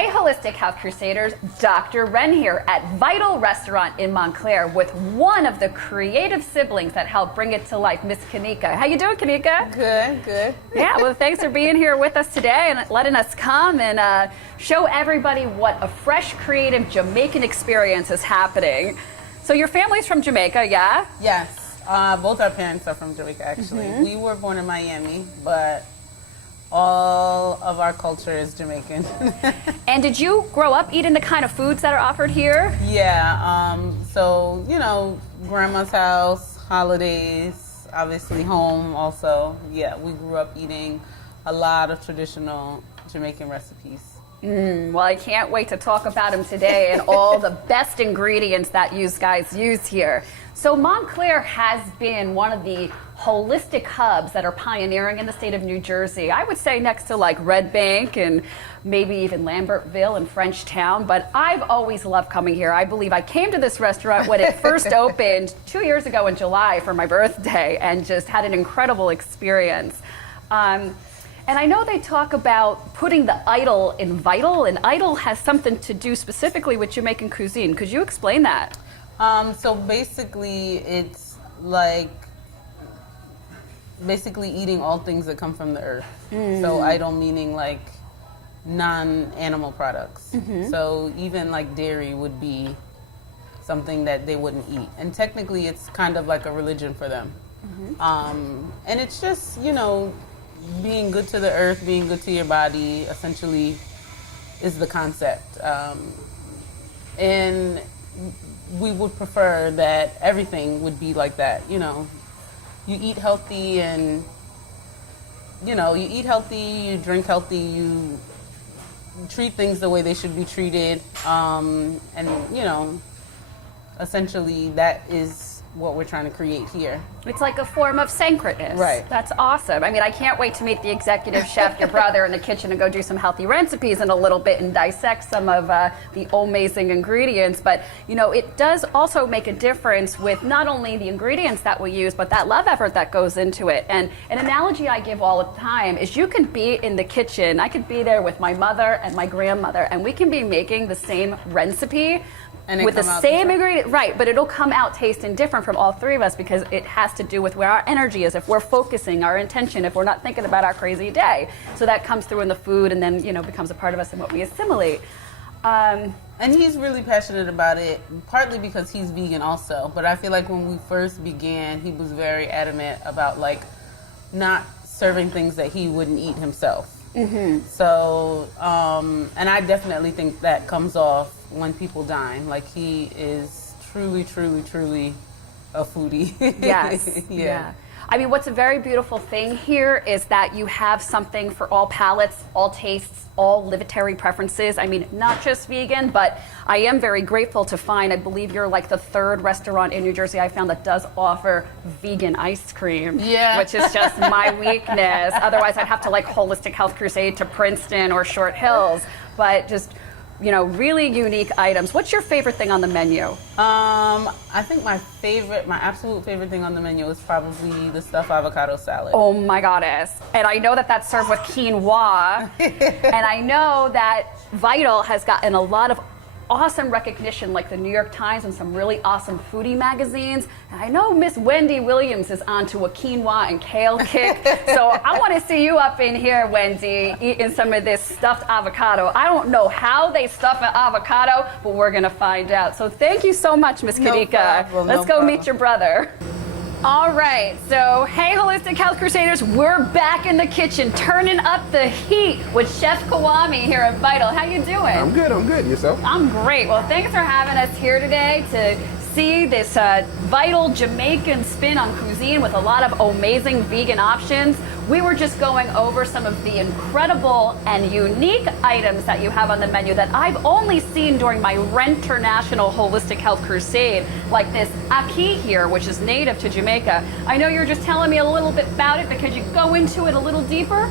Hey, Holistic Health Crusaders, Dr. Ren here at Vital Restaurant in Montclair with one of the creative siblings that helped bring it to life, Miss Kanika. How you doing, Kanika? Good, good. Yeah, well, thanks for being here with us today and letting us come and show everybody what a fresh, creative Jamaican experience is happening. So your family's from Jamaica, yeah? Yes, both our parents are from Jamaica, actually. Mm-hmm. We were born in Miami, but all of our culture is Jamaican. And did you grow up eating the kind of foods that are offered here? Yeah, so, you know, grandma's house, holidays, obviously home also. Yeah, we grew up eating a lot of traditional Jamaican recipes. Well, I can't wait to talk about them today and all the best ingredients that you guys use here. So Montclair has been one of the holistic hubs that are pioneering in the state of New Jersey. I would say next to like Red Bank and maybe even Lambertville and Frenchtown, but I've always loved coming here. I believe I came to this restaurant when it first opened 2 years ago in July for my birthday and just had an incredible experience. And I know they talk about putting the idol in vital, and idol has something to do specifically with Jamaican cuisine. Could you explain that? So basically, it's like eating all things that come from the earth. So idol meaning like non-animal products. So even like dairy would be something that they wouldn't eat. And technically, it's kind of like a religion for them. And it's just, you know, being good to the earth, being good to your body, essentially, is the concept. And we would prefer that everything would be like that. You know, you eat healthy and, you know, you eat healthy, you drink healthy, you treat things the way they should be treated. And, you know, essentially that is what we're trying to create here. It's like a form of sacredness. Right. That's awesome. I mean, I can't wait to meet the executive chef, your brother, in the kitchen and go do some healthy recipes in a little bit and dissect some of the amazing ingredients. But, you know, it does also make a difference with not only the ingredients that we use, but that love effort that goes into it. And an analogy I give all the time is you can be in the kitchen. I could be there with my mother and my grandmother, and we can be making the same recipe with the same ingredient, right, but it'll come out tasting different from all three of us because it has to do with where our energy is, if we're focusing, our intention, if we're not thinking about our crazy day. So that comes through in the food and then, you know, becomes a part of us and what we assimilate. And he's really passionate about it, partly because he's vegan also, but I feel like when we first began, he was very adamant about like not serving things that he wouldn't eat himself. So, and I definitely think that comes off when people dine. Like, he is truly, truly, truly a foodie. Yes. Yeah. I mean, what's a very beautiful thing here is that you have something for all palates, all tastes, all livitary preferences. I mean, not just vegan, but I am very grateful to find, I believe you're like the third restaurant in New Jersey I found that does offer vegan ice cream, which is just my weakness. Otherwise, I'd have to like Holistic Health Crusade to Princeton or Short Hills, but just, you know, really unique items. What's your favorite thing on the menu? I think my absolute favorite thing on the menu is probably the stuffed avocado salad. Oh my goddess. And I know that that's served with quinoa. And I know that Vital has gotten a lot of awesome recognition, like the New York Times and some really awesome foodie magazines. And I know Miss Wendy Williams is onto a quinoa and kale kick. So I want to see you up in here, Wendy, eating some of this stuffed avocado. I don't know how they stuff an avocado, but we're going to find out. So thank you so much, Miss Kanika. Let's go meet your brother. All right, so hey, Holistic Health Crusaders, we're back in the kitchen, turning up the heat with Chef Kwame here at Vital. How you doing? I'm good. Yourself? I'm great. Well, thanks for having us here today to see this Vital Jamaican spin on cuisine with a lot of amazing vegan options. We were just going over some of the incredible and unique items that you have on the menu that I've only seen during my RENterview Holistic Health Crusade, like this ackee here, which is native to Jamaica. I know you're just telling me a little bit about it, but could you go into it a little deeper?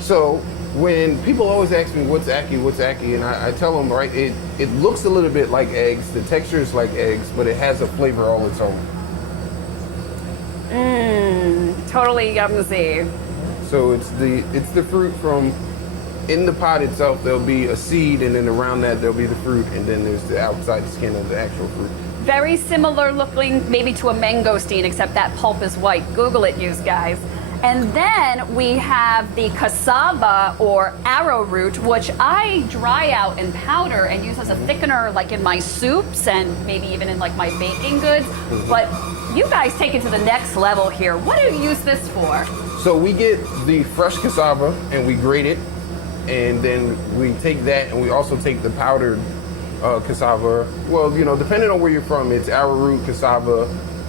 So when people always ask me what's ackee, and I tell them, right, it looks a little bit like eggs, the texture is like eggs, but it has a flavor all its own. Totally yumsy. So it's the fruit from in the pot itself, there'll be a seed, and then around that there'll be the fruit, and then there's the outside skin of the actual fruit. Very similar looking maybe to a mangosteen, except that pulp is white. Google it, you guys. And then we have the cassava or arrowroot, which I dry out and powder and use as a thickener like in my soups and maybe even in like my baking goods. But you guys take it to the next level here. What do you use this for? So we get the fresh cassava and we grate it, and then we take that and we also take the powdered cassava. Well, you know, depending on where you're from, it's arrowroot, cassava,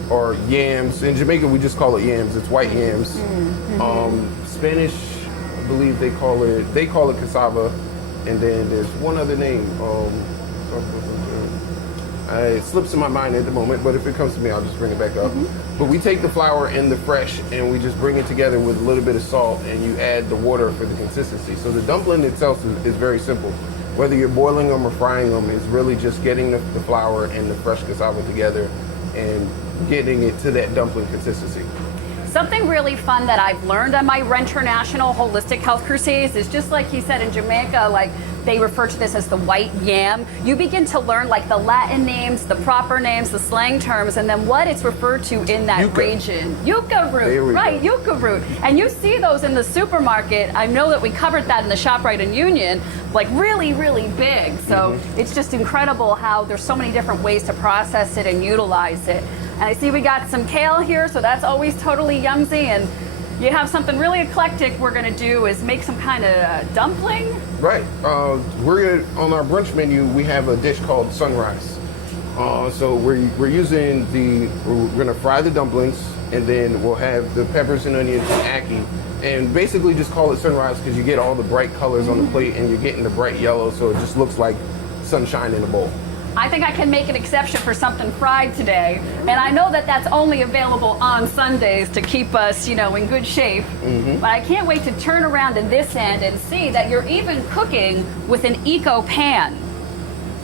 or yams. In Jamaica, we just call it yams. It's white yams. Spanish, I believe they call it cassava, and then there's one other name. It slips in my mind at the moment, but if it comes to me, I'll just bring it back up. But we take the flour and the fresh, and we just bring it together with a little bit of salt, and you add the water for the consistency. So the dumpling itself is very simple. Whether you're boiling them or frying them, it's really just getting the flour and the fresh cassava together and getting it to that dumpling consistency. Something really fun that I've learned on my RENternational Holistic Health Crusades is just like he said in Jamaica, like they refer to this as the white yam. You begin to learn like the Latin names, the proper names, the slang terms, and then what it's referred to in that Yucca. region. Yucca root, right, yucca root. And you see those in the supermarket. I know that we covered that in the ShopRite and Union, like really, really big. So it's just incredible how there's so many different ways to process it and utilize it. And I see we got some kale here, so that's always totally yumsy. And you have something really eclectic we're gonna do is make some kind of dumpling. Right. We're on our brunch menu. We have a dish called sunrise. So we're gonna fry the dumplings, and then we'll have the peppers and onions and ackee, and basically just call it sunrise because you get all the bright colors on the plate, and you're getting the bright yellow, so it just looks like sunshine in a bowl. I think I can make an exception for something fried today, and I know that that's only available on Sundays to keep us, you know, in good shape. But I can't wait to turn around to this end and see that you're even cooking with an eco pan.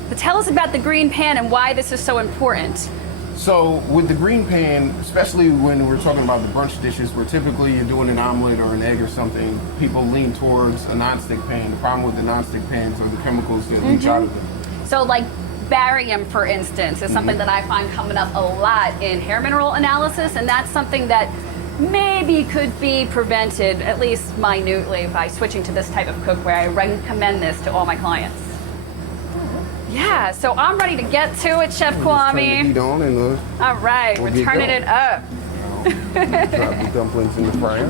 But tell us about the green pan and why this is so important. So with the green pan, especially when we're talking about the brunch dishes, where typically you're doing an omelet or an egg or something, people lean towards a nonstick pan. The problem with the nonstick pans are the chemicals that leach out of them. So like barium, for instance, is something that I find coming up a lot in hair mineral analysis, and that's something that maybe could be prevented, at least minutely, by switching to this type of cookware. I recommend this to all my clients. Yeah, so I'm ready to get to it, Chef Turn Kwame. the heat on and All right, we'll we're get turning going. it up. drop the dumplings in the fryer.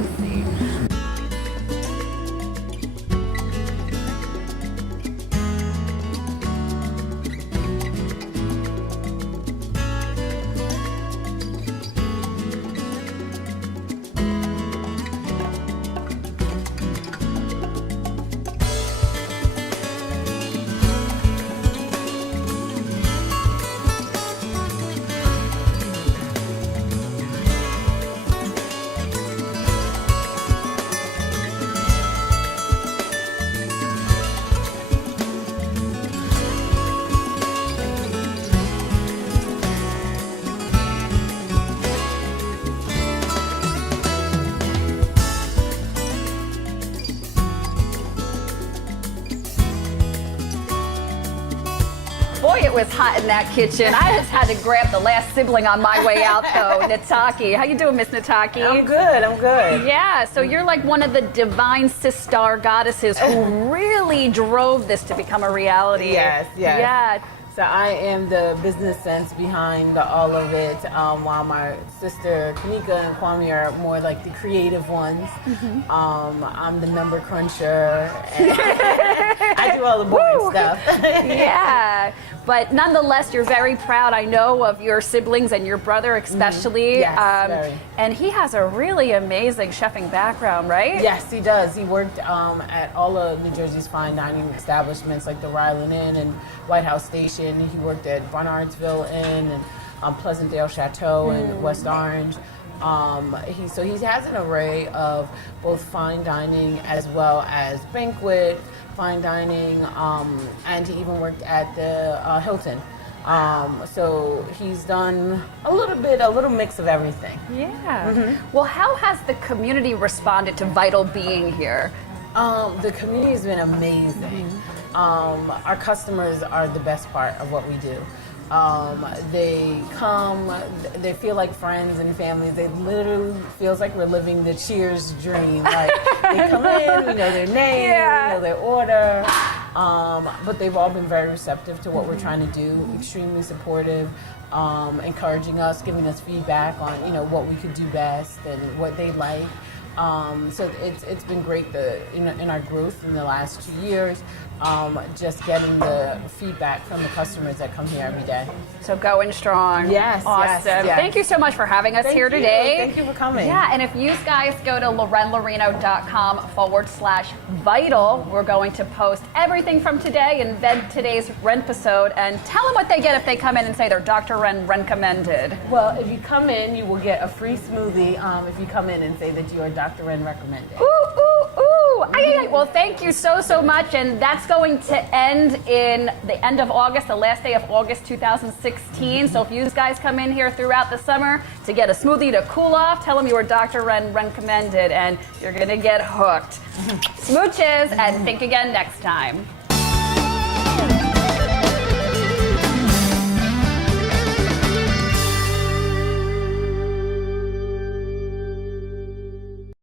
Boy, it was hot in that kitchen. I just had to grab the last sibling on my way out, though, Nataki. How you doing, Miss Nataki? I'm good. Yeah, so you're like one of the divine sister goddesses who really drove this to become a reality. Yes. Yeah. So I am the business sense behind all of it, while my sister Kanika and Kwame are more like the creative ones. I'm the number cruncher. I do all the boring stuff. Yeah, but nonetheless, you're very proud, I know, of your siblings and your brother especially. Yes, very. And he has a really amazing chefing background, right? Yes, he does. He worked at all of New Jersey's fine dining establishments like the Ryland Inn and White House Station. He worked at Barnardsville Inn and Pleasantdale Chateau in West Orange. He has an array of both fine dining as well as banquet, fine dining, and he even worked at the Hilton. So he's done a little mix of everything. Yeah. Well, how has the community responded to Vital being here? The community has been amazing. Our customers are the best part of what we do. They come, they feel like friends and family. They literally feels like we're living the Cheers dream. Like they come in, we know their name, we know their order. But they've all been very receptive to what we're trying to do, extremely supportive, encouraging us, giving us feedback on, what we could do best and what they like. So it's been great in our growth in the last 2 years, just getting the feedback from the customers that come here every day. So going strong. Yes, awesome. yes. Thank you so much for having us here today. Thank you for coming. Yeah, and if you guys go to lorenlarino.com/vital, we're going to post everything from today and then today's Ren episode, and tell them what they get if they come in and say they're Dr. Ren recommended. Well, if you come in, you will get a free smoothie if you come in and say that you are Dr. Ren recommended. Ooh, ooh, ooh. Ay. Well, thank you so much. And that's going to end in the end of August, the last day of August 2016. So if you guys come in here throughout the summer to get a smoothie to cool off, tell them you were Dr. Ren recommended, and you're going to get hooked. Smooches, and think again next time.